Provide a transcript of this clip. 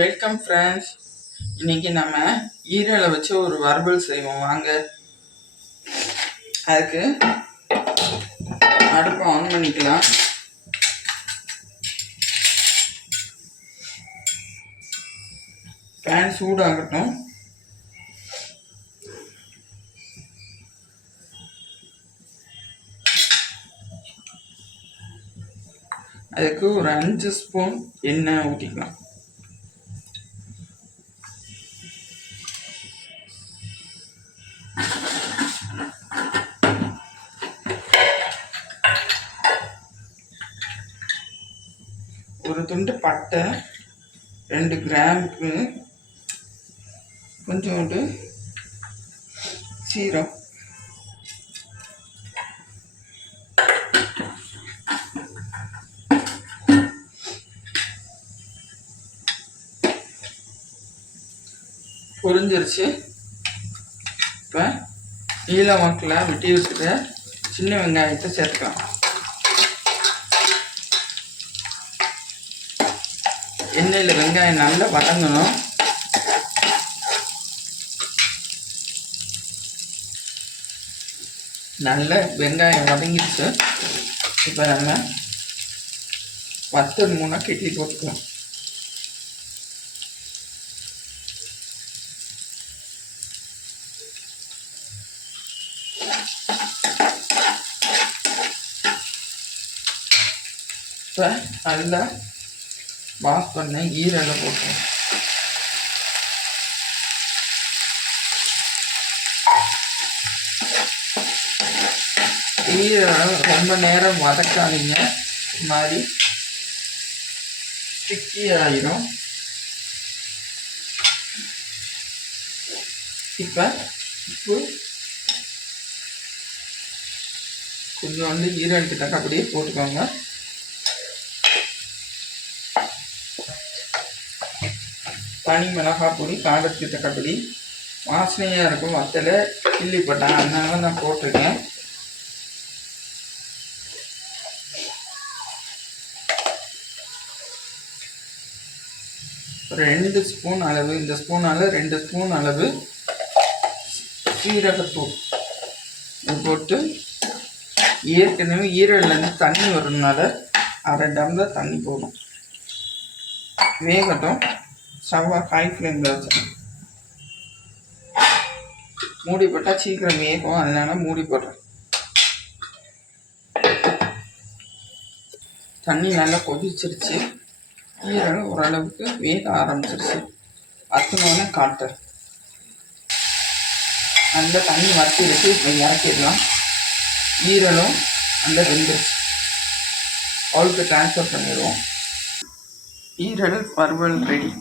Welcome friends. இன்னைக்கு நம்ம ஈரலை வச்சு ஒரு வறுவல் செய்வோம் வாங்க. அதுக்கு அடுப்பை ஆன் பண்ணிக்கலாம். பேன் சூடாகட்டும். அதுக்கு ஒரு 5 ஸ்பூன் எண்ணெய் ஊற்றிக்கலாம். ஒரு துண்டு பட்டை, 2 கிராம்பு, கொஞ்சோண்டு சீரகம், பொரிஞ்சிருச்சு. இப்போ நீல வாக்கில் வெட்டி வச்சுட்டு சின்ன வெங்காயத்தை சேர்க்கலாம். எண்ணெயில் வெங்காயம் நல்லா வதங்கணும். நல்ல வெங்காயம் வதங்கிடுச்சு. இப்போ நம்ம வத்தல் 3 கிட்டி போட்டுக்கலாம். இப்போ நல்லா வாஷ் பண்ண ஈரலை போட்டுருவோம். ஈரலை ரொம்ப நேரம் வதக்காதீங்க, மாதிரி திக்கி ஆயிரும். இப்போ உப்பு கொஞ்சோண்டு ஈரலுக்கு தக்கபடியே போட்டுக்கோங்க. தனி மிளகாய் பொடி காரத்துக்கு தக்கபடி. வாசனையாக இருக்கும் வத்தலை கிள்ளி போட்டேன், அதனால நான் போட்டிருக்கேன். ஒரு 2 ஸ்பூன் அளவு, இந்த ஸ்பூனால் 2 ஸ்பூன் அளவு சீரகத்தூள் போட்டு, ஏற்கனவே ஈரல்லேருந்து தண்ணி வரும்னால 1/2 டம்ளர் தண்ணி போடும். வேகட்டும். ஸ்டவ்வை ஹை ஃப்ளேமில் வச்சு மூடி போட்டால் சீக்கிரம் வேகும், அதனால மூடி போடுறேன். தண்ணி நல்லா கொதிச்சிருச்சு. ஈரல் ஓரளவுக்கு வேக ஆரம்பிச்சிருச்சு. வத்தினோன்னு காட்டுறேன். அந்த தண்ணி வத்திருச்சு. இப்போ இறக்கிடலாம். ஈரலும் அந்த வெந்துருச்சு. அவளுக்கு ட்ரான்ஸ்ஃபர் பண்ணிடுவோம். ஈரல் வறுவல் ரெடி.